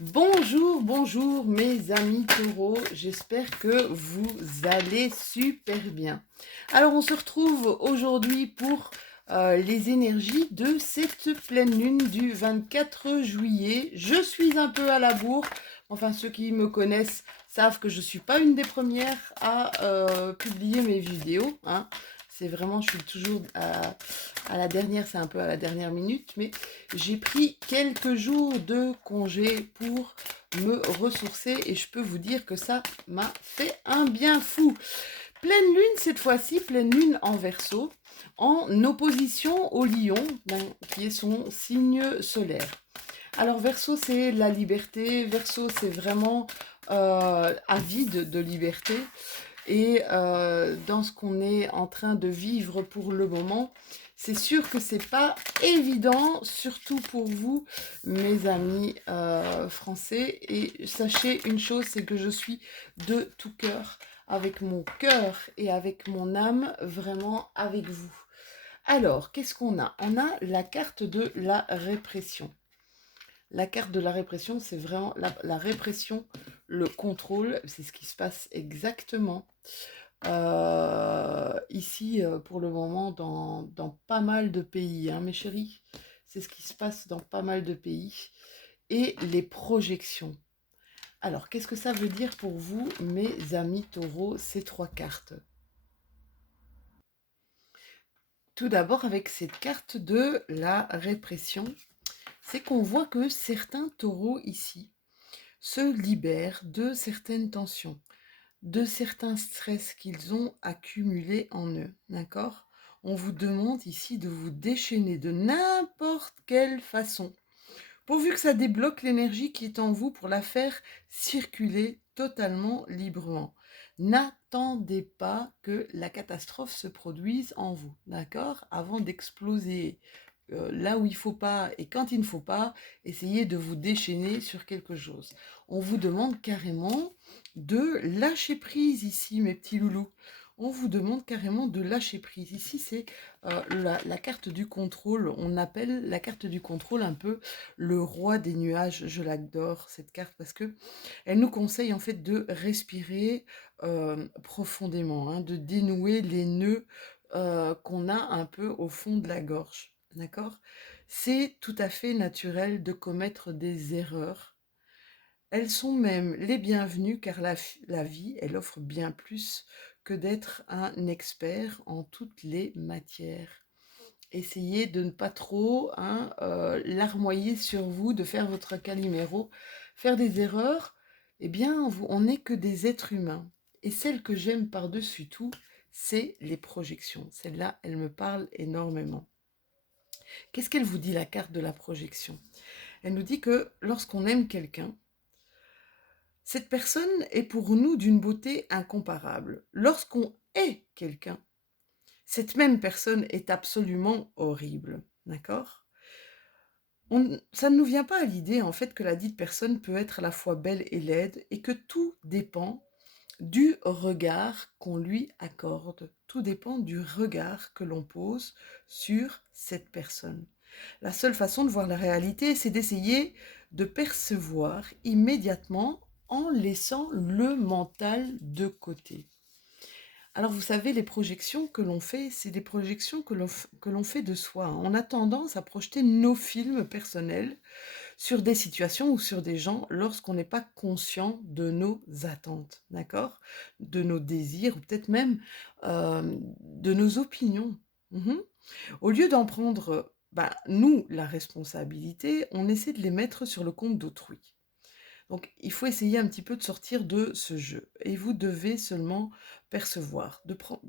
Bonjour, bonjour mes amis taureaux, j'espère que vous allez super bien. Alors on se retrouve aujourd'hui pour les énergies de cette pleine lune du 24 juillet. Je suis un peu à la bourre, enfin ceux qui me connaissent savent que je ne suis pas une des premières à publier mes vidéos, hein. C'est vraiment, je suis toujours à la dernière, c'est un peu à la dernière minute, mais j'ai pris quelques jours de congé pour me ressourcer et je peux vous dire que ça m'a fait un bien fou. Pleine lune cette fois-ci, pleine lune en Verseau, en opposition au Lion, qui est son signe solaire. Alors Verseau, c'est la liberté. Verseau, c'est vraiment avide de liberté. Et dans ce qu'on est en train de vivre pour le moment, c'est sûr que c'est pas évident, surtout pour vous, mes amis français. Et sachez une chose, c'est que je suis de tout cœur, avec mon cœur et avec mon âme, vraiment avec vous. Alors, qu'est-ce qu'on a? On a la carte de la répression. La carte de la répression, c'est vraiment la répression, le contrôle, c'est ce qui se passe exactement ici pour le moment dans pas mal de pays, hein, mes chéris. C'est ce qui se passe dans pas mal de pays. Et les projections. Alors, qu'est-ce que ça veut dire pour vous, mes amis taureaux, ces trois cartes? Tout d'abord, avec cette carte de la répression, c'est qu'on voit que certains taureaux ici se libèrent de certaines tensions, de certains stress qu'ils ont accumulés en eux, d'accord? On vous demande ici de vous déchaîner de n'importe quelle façon, pourvu que ça débloque l'énergie qui est en vous pour la faire circuler totalement librement. N'attendez pas que la catastrophe se produise en vous, d'accord? Avant d'exploser là où il ne faut pas et quand il ne faut pas, essayez de vous déchaîner sur quelque chose. On vous demande carrément de lâcher prise ici, mes petits loulous. On vous demande carrément de lâcher prise. Ici, c'est la carte du contrôle. On appelle la carte du contrôle un peu le roi des nuages. Je l'adore, cette carte, parce que elle nous conseille en fait de respirer profondément, hein, de dénouer les nœuds qu'on a un peu au fond de la gorge. D'accord? C'est tout à fait naturel de commettre des erreurs. Elles sont même les bienvenues car la vie, elle offre bien plus que d'être un expert en toutes les matières. Essayez de ne pas trop larmoyer sur vous, de faire votre Calimero. Faire des erreurs, eh bien, on n'est que des êtres humains. Et celle que j'aime par-dessus tout, c'est les projections. Celle-là, elle me parle énormément. Qu'est-ce qu'elle vous dit, la carte de la projection? Elle nous dit que lorsqu'on aime quelqu'un, cette personne est pour nous d'une beauté incomparable. Lorsqu'on hait quelqu'un, cette même personne est absolument horrible. D'accord? Ça ne nous vient pas à l'idée, en fait, que la dite personne peut être à la fois belle et laide et que tout dépend du regard qu'on lui accorde. Tout dépend du regard que l'on pose sur cette personne. La seule façon de voir la réalité, c'est d'essayer de percevoir immédiatement en laissant le mental de côté. Alors vous savez, les projections que l'on fait, c'est des projections que l'on fait de soi, hein. On a tendance à projeter nos films personnels sur des situations ou sur des gens lorsqu'on n'est pas conscient de nos attentes, d'accord? De nos désirs ou peut-être même de nos opinions. Mhm. Au lieu d'en prendre, nous, la responsabilité, on essaie de les mettre sur le compte d'autrui. Donc, il faut essayer un petit peu de sortir de ce jeu. Et vous devez seulement percevoir.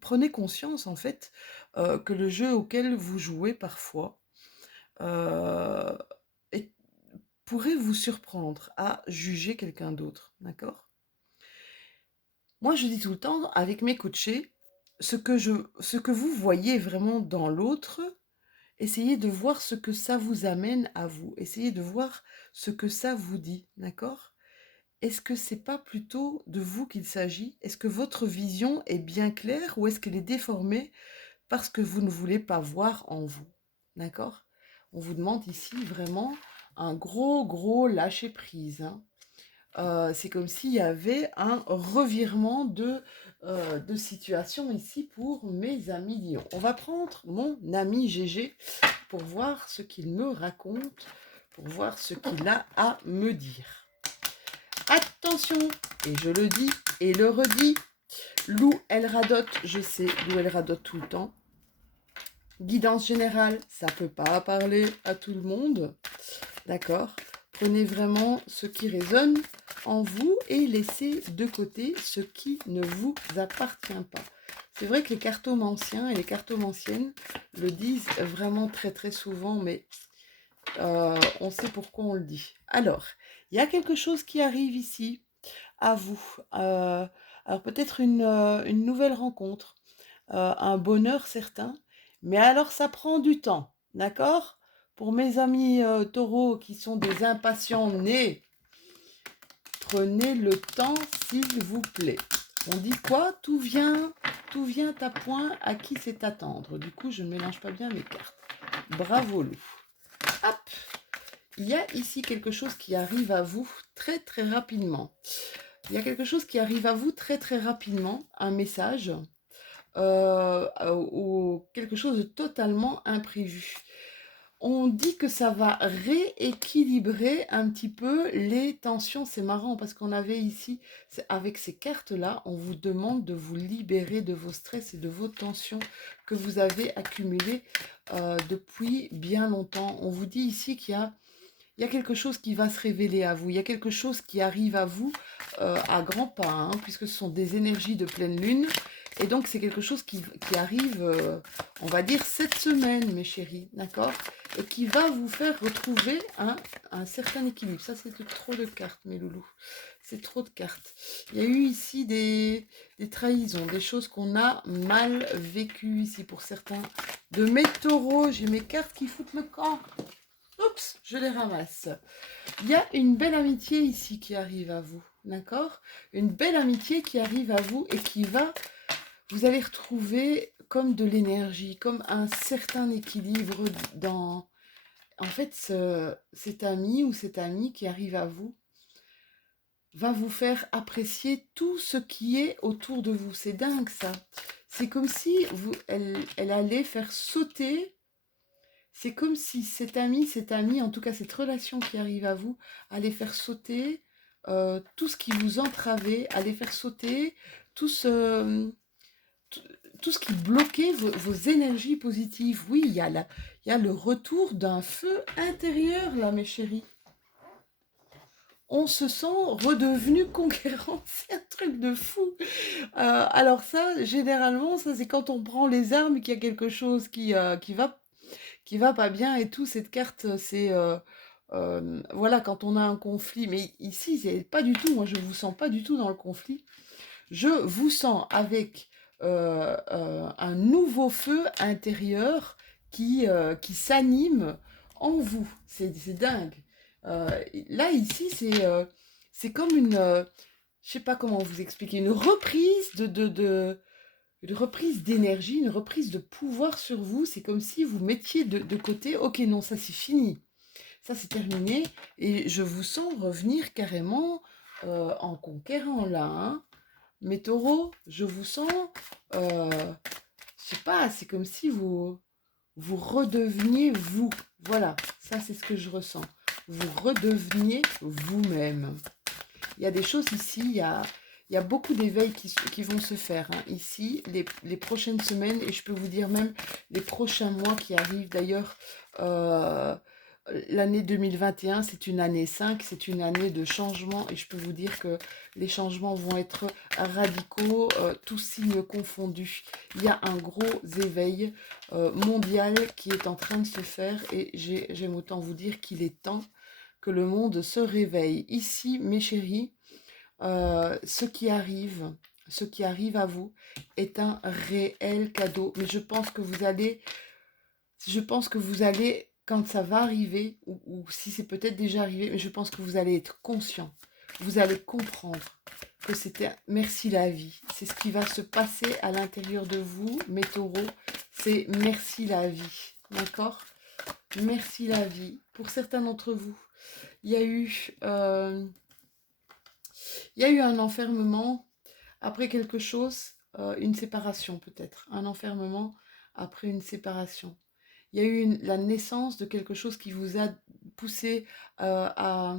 Prenez conscience, en fait, que le jeu auquel vous jouez parfois euh, est- pourrait vous surprendre à juger quelqu'un d'autre. D'accord? Moi, je dis tout le temps, avec mes coachés, ce que vous voyez vraiment dans l'autre, essayez de voir ce que ça vous amène à vous. Essayez de voir ce que ça vous dit. D'accord? Est-ce que c'est pas plutôt de vous qu'il s'agit? Est-ce que votre vision est bien claire ou est-ce qu'elle est déformée parce que vous ne voulez pas voir en vous? D'accord? On vous demande ici vraiment un gros lâcher-prise, hein. C'est comme s'il y avait un revirement de situation ici pour mes amis lions. On va prendre mon ami Gégé pour voir ce qu'il me raconte, pour voir ce qu'il a à me dire. Attention, et je le dis et le redis, Lou, elle radote, je sais, Lou, elle radote tout le temps. Guidance générale, ça ne peut pas parler à tout le monde, d'accord? Prenez vraiment ce qui résonne en vous et laissez de côté ce qui ne vous appartient pas. C'est vrai que les cartomanciens et les cartomanciennes le disent vraiment très souvent, mais on sait pourquoi on le dit. Alors, il y a quelque chose qui arrive ici à vous. Alors peut-être une nouvelle rencontre, un bonheur certain, mais alors ça prend du temps, d'accord? Pour mes amis taureaux qui sont des impatients nés, prenez le temps s'il vous plaît. On dit quoi? Tout vient à point à qui c'est attendre. Du coup, je ne mélange pas bien mes cartes. Bravo Lou. Hop! Il y a ici quelque chose qui arrive à vous très rapidement. Il y a quelque chose qui arrive à vous très rapidement, un message, ou quelque chose de totalement imprévu. On dit que ça va rééquilibrer un petit peu les tensions. C'est marrant parce qu'on avait ici, avec ces cartes-là, on vous demande de vous libérer de vos stress et de vos tensions que vous avez accumulées depuis bien longtemps. On vous dit ici qu'il y a quelque chose qui va se révéler à vous. Il y a quelque chose qui arrive à vous à grands pas, hein, puisque ce sont des énergies de pleine lune. Et donc, c'est quelque chose qui arrive, on va dire, cette semaine, mes chéris, d'accord? Et qui va vous faire retrouver un certain équilibre. Ça, c'est trop de cartes, mes loulous. C'est trop de cartes. Il y a eu ici des trahisons, des choses qu'on a mal vécues ici pour certains. De mes taureaux, j'ai mes cartes qui foutent le camp. Oups, je les ramasse. Il y a une belle amitié ici qui arrive à vous, d'accord? Une belle amitié qui arrive à vous et qui va... Vous allez retrouver comme de l'énergie, comme un certain équilibre dans... En fait, cet ami ou cette amie qui arrive à vous va vous faire apprécier tout ce qui est autour de vous. C'est dingue, ça. C'est comme si elle allait faire sauter... C'est comme si cette amie, en tout cas cette relation qui arrive à vous, allait faire sauter tout ce qui vous entravait, allait faire sauter tout ce, tout, tout ce qui bloquait vos énergies positives. Oui, il y a le retour d'un feu intérieur, là, mes chéris. On se sent redevenu conquérant, c'est un truc de fou. Alors ça, généralement, ça c'est quand on prend les armes, qu'il y a quelque chose qui va pas bien et tout. Cette carte, c'est voilà, quand on a un conflit. Mais ici, c'est pas du tout. Moi, je vous sens pas du tout dans le conflit. Je vous sens avec un nouveau feu intérieur qui s'anime en vous. C'est dingue. Là, ici, c'est comme une... je sais pas comment vous expliquer. Une reprise une reprise d'énergie, une reprise de pouvoir sur vous. C'est comme si vous mettiez de côté, ok, non, ça c'est fini, ça c'est terminé, et je vous sens revenir carrément en conquérant là, hein. Mes taureaux, je vous sens, je sais pas, c'est comme si vous redeveniez vous. Voilà, ça c'est ce que je ressens. Vous redeveniez vous-même. Il y a des choses ici, il y a beaucoup d'éveils qui vont se faire, hein, ici, les prochaines semaines, et je peux vous dire même les prochains mois qui arrivent. D'ailleurs, l'année 2021, c'est une année 5, c'est une année de changement, et je peux vous dire que les changements vont être radicaux, tous signes confondus. Il y a un gros éveil mondial qui est en train de se faire, et j'aime autant vous dire qu'il est temps que le monde se réveille. Ici, mes chéris, ce qui arrive à vous est un réel cadeau. Mais je pense que vous allez, quand ça va arriver, ou si c'est peut-être déjà arrivé, mais je pense que vous allez être conscient. Vous allez comprendre que c'était merci la vie. C'est ce qui va se passer à l'intérieur de vous, mes taureaux. C'est merci la vie. D'accord? Merci la vie. Pour certains d'entre vous, Il y a eu, il y a eu un enfermement après quelque chose, une séparation peut-être. Un enfermement après une séparation. Il y a eu la naissance de quelque chose qui vous a poussé à,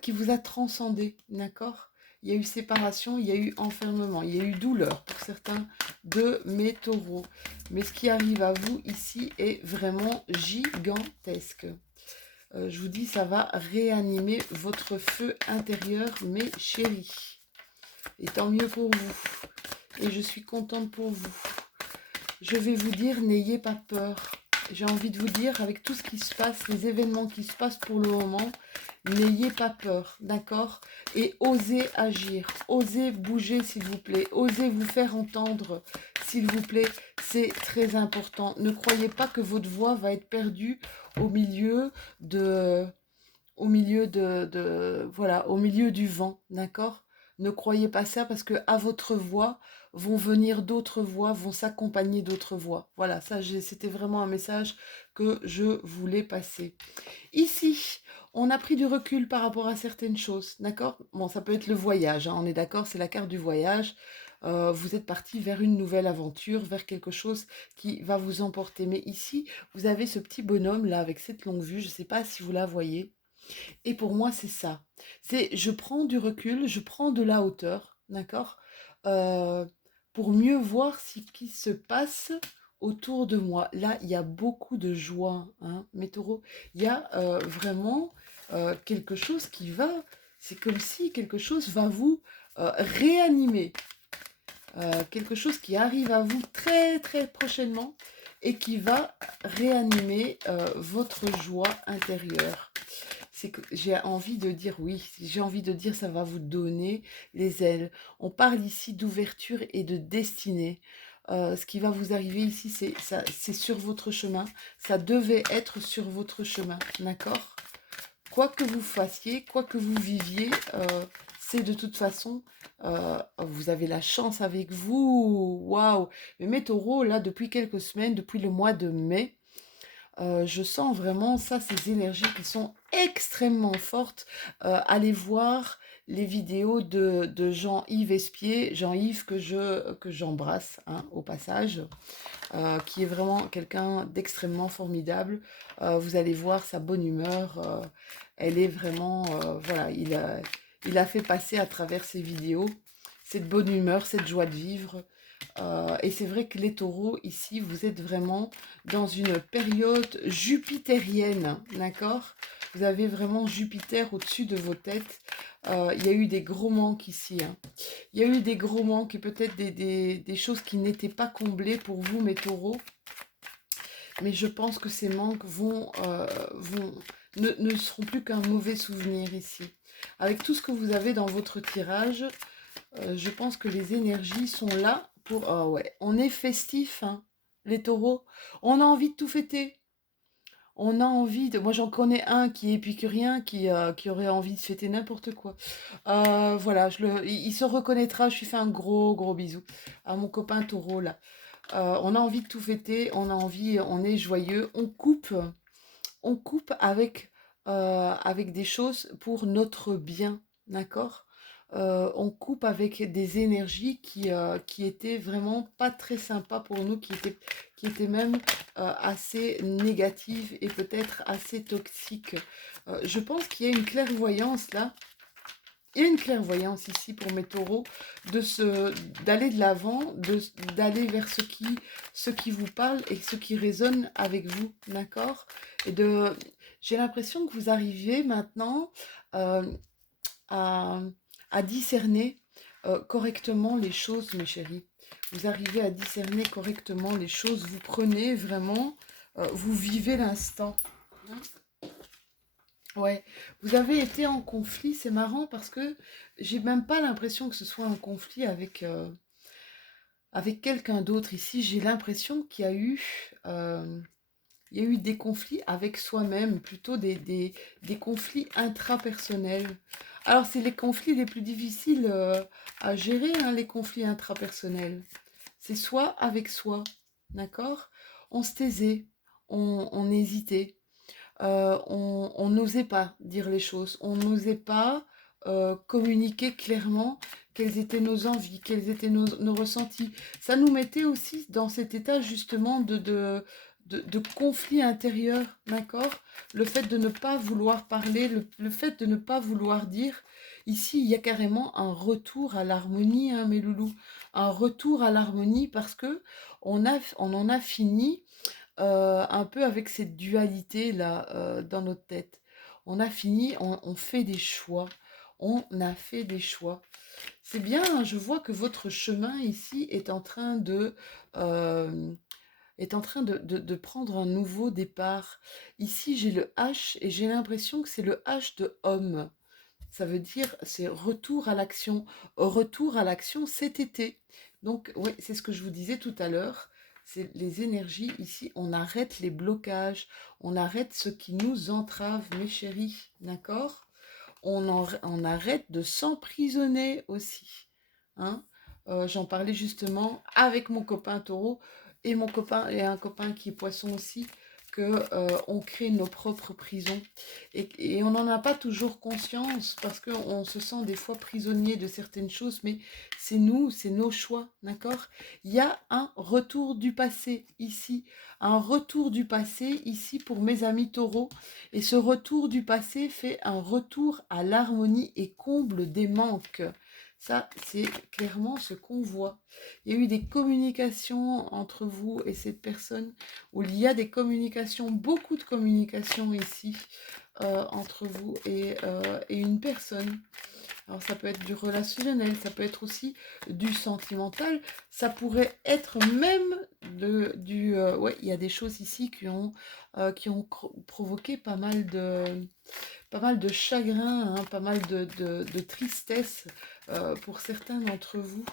qui vous a transcendé, d'accord? Il y a eu séparation, il y a eu enfermement, il y a eu douleur pour certains de mes taureaux. Mais ce qui arrive à vous ici est vraiment gigantesque. Je vous dis, ça va réanimer votre feu intérieur, mes chéris. Et tant mieux pour vous. Et je suis contente pour vous. Je vais vous dire, n'ayez pas peur. J'ai envie de vous dire, avec tout ce qui se passe, les événements qui se passent pour le moment, n'ayez pas peur, d'accord? Et osez agir, osez bouger s'il vous plaît, osez vous faire entendre s'il vous plaît, c'est très important. Ne croyez pas que votre voix va être perdue au milieu de, voilà, au milieu du vent, d'accord? Ne croyez pas ça parce que à votre voix vont venir d'autres voix, vont s'accompagner d'autres voix. Voilà, ça c'était vraiment un message que je voulais passer. Ici, on a pris du recul par rapport à certaines choses, d'accord? Bon, ça peut être le voyage, hein, on est d'accord, c'est la carte du voyage. Vous êtes parti vers une nouvelle aventure, vers quelque chose qui va vous emporter. Mais ici, vous avez ce petit bonhomme là avec cette longue vue, je ne sais pas si vous la voyez. Et pour moi, c'est ça. C'est je prends du recul, je prends de la hauteur, d'accord? Euh, pour mieux voir ce qui se passe autour de moi. Là, il y a beaucoup de joie, hein, mes taureaux. Il y a vraiment quelque chose qui va, c'est comme si quelque chose va vous réanimer. Quelque chose qui arrive à vous très très prochainement et qui va réanimer votre joie intérieure. C'est que j'ai envie de dire oui, j'ai envie de dire ça va vous donner les ailes. On parle ici d'ouverture et de destinée. Ce qui va vous arriver ici, c'est sur votre chemin. Ça devait être sur votre chemin, d'accord? Quoi que vous fassiez, quoi que vous viviez, c'est de toute façon, vous avez la chance avec vous. Waouh! Mais mes taureaux, là, depuis quelques semaines, depuis le mois de mai, je sens vraiment ça, ces énergies qui sont extrêmement fortes. Allez voir les vidéos de Jean-Yves Espier, Jean-Yves que j'embrasse hein, au passage, qui est vraiment quelqu'un d'extrêmement formidable. Vous allez voir sa bonne humeur, elle est vraiment, voilà, il a fait passer à travers ses vidéos cette bonne humeur, cette joie de vivre. Et c'est vrai que les taureaux, ici, vous êtes vraiment dans une période jupitérienne, d'accord? Vous avez vraiment Jupiter au-dessus de vos têtes. Il y a eu des gros manques ici. Hein. Il y a eu des gros manques et peut-être des choses qui n'étaient pas comblées pour vous, mes taureaux. Mais je pense que ces manques ne seront plus qu'un mauvais souvenir ici. Avec tout ce que vous avez dans votre tirage, je pense que les énergies sont là pour... Oh ouais, on est festif, hein, les taureaux. On a envie de tout fêter. On a envie de... Moi, j'en connais un qui est épicurien, qui aurait envie de fêter n'importe quoi. Voilà, il se reconnaîtra. Je lui fais un gros, gros bisou à mon copain taureau, là. On a envie de tout fêter. On a envie... On est joyeux. On coupe avec des choses pour notre bien, d'accord? On coupe avec des énergies qui étaient vraiment pas très sympas pour nous, qui étaient même assez négatives et peut-être assez toxiques. Je pense qu'il y a une clairvoyance là. Il y a une clairvoyance ici pour mes taureaux d'aller de l'avant, d'aller vers ce qui vous parle et ce qui résonne avec vous, d'accord? J'ai l'impression que vous arrivez maintenant euh, à, à discerner correctement les choses, mes chéris. Vous arrivez à discerner correctement les choses. Vous prenez vraiment, vous vivez l'instant. Ouais, vous avez été en conflit, c'est marrant parce que j'ai même pas l'impression que ce soit un conflit avec quelqu'un d'autre ici. J'ai l'impression il y a eu des conflits avec soi-même, plutôt des conflits intrapersonnels. Alors, c'est les conflits les plus difficiles à gérer, hein, les conflits intrapersonnels. C'est soi avec soi, d'accord? On se taisait, on hésitait. on n'osait pas dire les choses, on n'osait pas communiquer clairement quelles étaient nos envies, quels étaient nos ressentis. Ça nous mettait aussi dans cet état justement de conflit intérieur, d'accord? Le fait de ne pas vouloir parler, le fait de ne pas vouloir dire. Ici, il y a carrément un retour à l'harmonie, hein, mes loulous. Un retour à l'harmonie parce que on en a fini un peu avec cette dualité-là dans notre tête. On a fini, on fait des choix. On a fait des choix. C'est bien, hein, je vois que votre chemin ici euh, est en train de prendre un nouveau départ. Ici, j'ai le H et j'ai l'impression que c'est le H de homme. Ça veut dire, c'est retour à l'action cet été. Donc, oui, c'est ce que je vous disais tout à l'heure. C'est les énergies ici, on arrête les blocages, on arrête ce qui nous entrave, mes chéris, d'accord? On arrête de s'emprisonner aussi. Hein. J'en parlais justement avec mon copain taureau et un copain qui est poisson aussi, que on crée nos propres prisons. Et on n'en a pas toujours conscience parce qu'on se sent des fois prisonnier de certaines choses, mais c'est nous, c'est nos choix, d'accord? Il y a un retour du passé ici, un retour du passé ici pour mes amis taureaux. Et ce retour du passé fait un retour à l'harmonie et comble des manques. Ça, c'est clairement ce qu'on voit. Il y a eu des communications entre vous et cette personne, où il y a des communications, beaucoup de communications ici, entre vous et une personne. Alors ça peut être du relationnel, ça peut être aussi du sentimental, ça pourrait être même ouais, il y a des choses ici qui ont provoqué pas mal de chagrin, hein, pas mal de tristesse pour certains d'entre vous.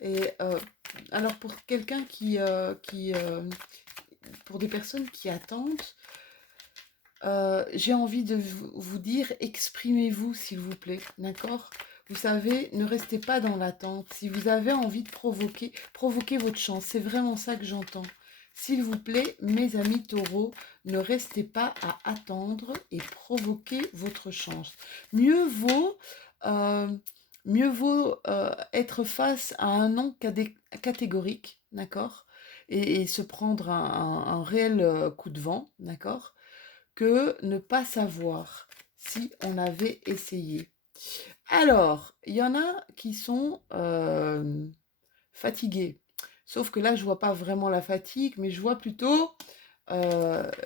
Et alors pour quelqu'un pour des personnes qui attendent, j'ai envie de vous dire, exprimez-vous s'il vous plaît, d'accord? Vous savez, ne restez pas dans l'attente. Si vous avez envie de provoquez votre chance. C'est vraiment ça que j'entends. S'il vous plaît, mes amis taureaux, ne restez pas à attendre et provoquez votre chance. Mieux vaut, euh, mieux vaut être face à un non catégorique, d'accord? Et se prendre un réel coup de vent, d'accord? Que ne pas savoir si on avait essayé. Alors, il y en a qui sont fatigués. Sauf que là, je vois pas vraiment la fatigue, mais je vois plutôt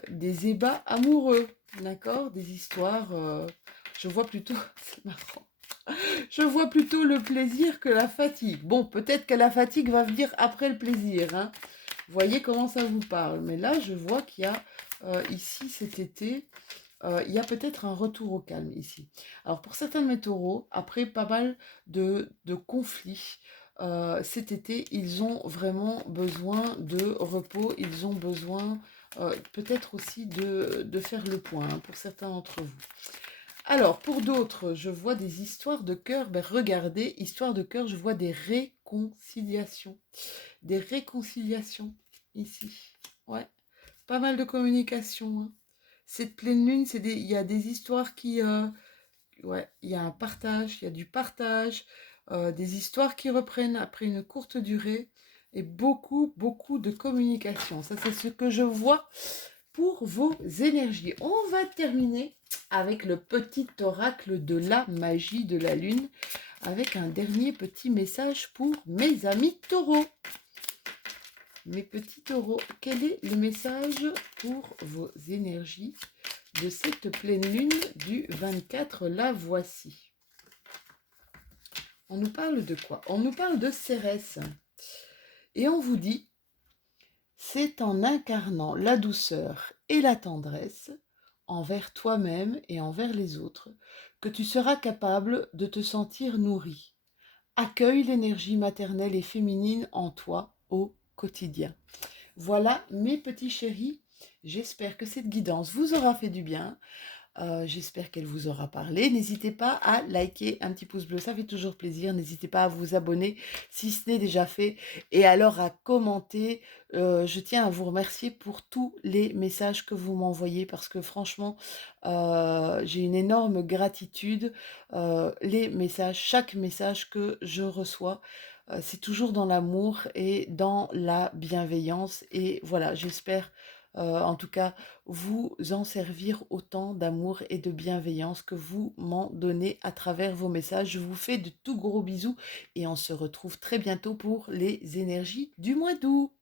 des ébats amoureux, d'accord? Des histoires. Je vois plutôt, c'est marrant. Je vois plutôt le plaisir que la fatigue. Bon, peut-être que la fatigue va venir après le plaisir, hein. Voyez comment ça vous parle. Mais là, je vois qu'il y a ici cet été, il y a peut-être un retour au calme ici. Alors pour certains de mes taureaux, après pas mal de conflits, cet été, ils ont vraiment besoin de repos, ils ont besoin peut-être aussi de faire le point, hein, pour certains d'entre vous. Alors, pour d'autres, je vois des histoires de cœur. Ben, regardez, histoire de cœur, je vois des réconciliations. Des réconciliations ici. Ouais, pas mal de communication. Hein. Cette pleine lune, il y a des histoires ouais, il y a un partage, il y a du partage, des histoires qui reprennent après une courte durée et beaucoup, beaucoup de communication. Ça, c'est ce que je vois pour vos énergies. On va terminer avec le petit oracle de la magie de la lune, avec un dernier petit message pour mes amis taureaux. Mes petits taureaux, quel est le message pour vos énergies de cette pleine lune du 24? La voici. On nous parle de quoi? On nous parle de Cérès. Et on vous dit, c'est en incarnant la douceur et la tendresse envers toi-même et envers les autres que tu seras capable de te sentir nourri. Accueille l'énergie maternelle et féminine en toi au quotidien. Voilà mes petits chéris, j'espère que cette guidance vous aura fait du bien. J'espère qu'elle vous aura parlé. N'hésitez pas à liker, un petit pouce bleu, ça fait toujours plaisir. N'hésitez pas à vous abonner si ce n'est déjà fait et alors à commenter. Je tiens à vous remercier pour tous les messages que vous m'envoyez parce que franchement, j'ai une énorme gratitude. Les messages, chaque message que je reçois, c'est toujours dans l'amour et dans la bienveillance et voilà, j'espère, en tout cas vous en servir autant d'amour et de bienveillance que vous m'en donnez à travers vos messages. Je vous fais de tout gros bisous et on se retrouve très bientôt pour les énergies du mois d'août.